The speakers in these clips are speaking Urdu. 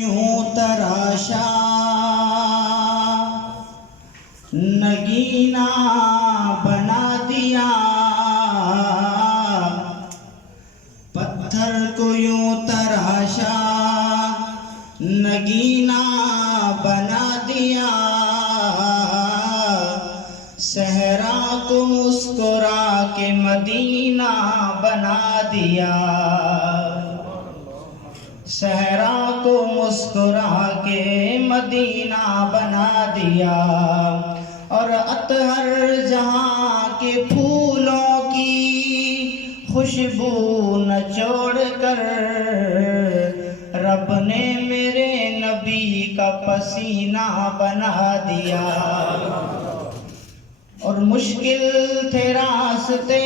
یوں تراشا نگینا بنا دیا، پتھر کو یوں تراشا نگینا بنا دیا، صحرا کو مسکرا کے مدینہ بنا دیا، صحرا کو مسکرا کے مدینہ بنا دیا، اور اطہر جہاں کے پھولوں کی خوشبو نچوڑ کر رب نے میرے نبی کا پسینہ بنا دیا، اور مشکل تھے راستے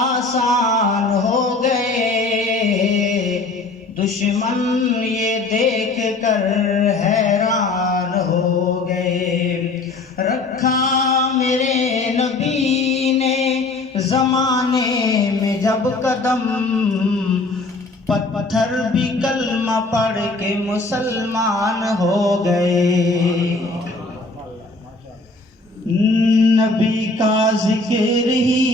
آسان ہو گئے، دشمن یہ دیکھ کر حیران ہو گئے، رکھا میرے نبی نے زمانے میں جب قدم، پتھر بھی کلمہ پڑھ کے مسلمان ہو گئے، نبی کا ذکر ہی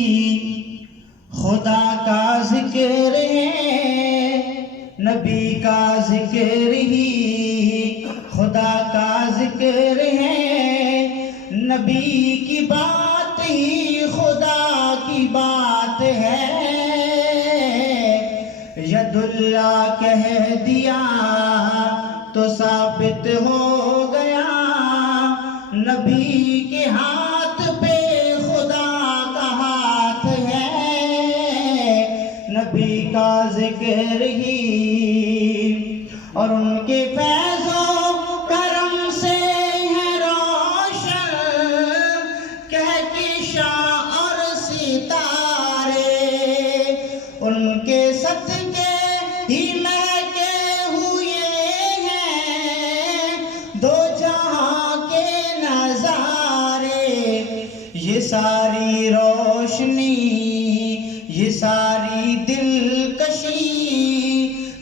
خدا کا ذکر ہے، نبی کا ذکر ہی خدا کا ذکر ہے، نبی کی بات ہی خدا کی بات ہے، ید اللہ کہہ دیا تو ثابت ہو گیا، نبی کے ہاتھ پہ خدا کا ہاتھ ہے، نبی کا ذکر ہی اور ان کے فیض و کرم سے ہے روشن کہکشاں اور ستارے، ان کے صدقے ہی مہکے ہوئے ہیں دو جہاں کے نظارے، یہ ساری روشنی یہ ساری دلکشی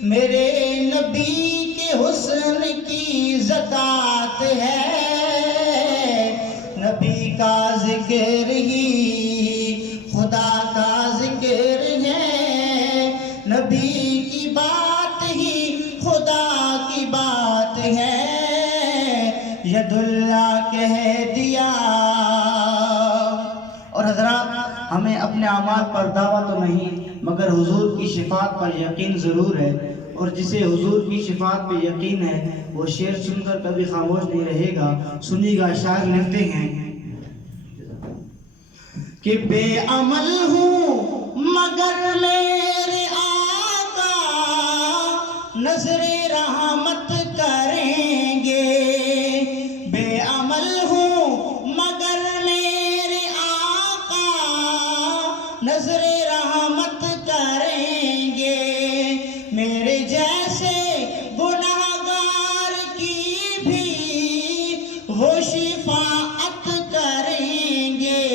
میرے نبی کے حسن کی زکات ہے، نبی کا ذکر ہی خدا کا ذکر ہے، نبی کی بات ہی خدا کی بات ہے، ید اللہ کہہ دیا۔ اور حضرات، ہمیں اپنے اعمال پر دعویٰ تو نہیں مگر حضور کی شفاعت پر یقین ضرور ہے، اور جسے حضور کی شفاعت پہ یقین ہے وہ شعر سن کر کبھی خاموش نہیں رہے گا۔ سنیے گا، شاعر لکھتے ہیں کہ بے عمل ہوں مگر میرے آقا نظر رحمت کریں گے، بے عمل ہوں مگر میرے آقا نظر رحمت کریں گے، میرے جیسے گناہگار کی بھی وہ شفاعت کریں گے،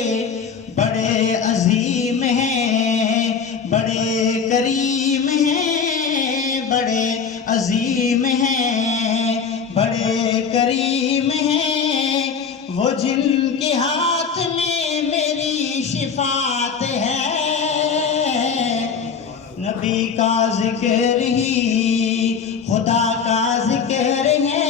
بڑے عظیم ہیں بڑے کریم ہیں، بڑے عظیم ہیں بڑے کریم ہیں، وہ جن کے ہاتھ میں میری شفاعت ہے، نبی کا ذکر ہی خدا کا ذکر ہے،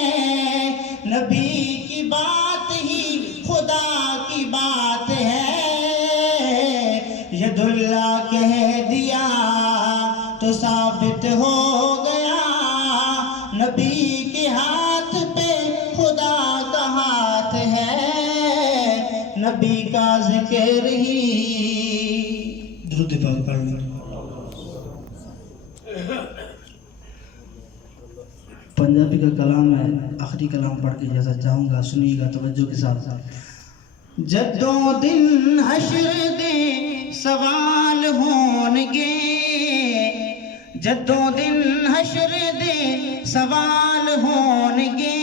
نبی کی بات ہی خدا کی بات ہے، ید اللہ کہہ دیا تو ثابت ہو گیا، نبی کے ہاتھ پہ خدا کا ہاتھ ہے، نبی کا ذکر ہی۔ درود پاک پڑھ لیں۔ پنجابی کا کلام ہے، آخری کلام پڑھ کے اجازت چاہوں گا، سنیے گا توجہ کے ساتھ۔ جدوں دن حشر دے سوال ہون گے، جدوں دن حشر دے سوال ہون گے،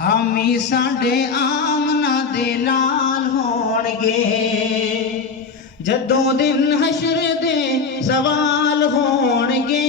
حامی ساڈے آمنہ دے نال ہون گے، جدوں دن حشر دے سوال ہون گے،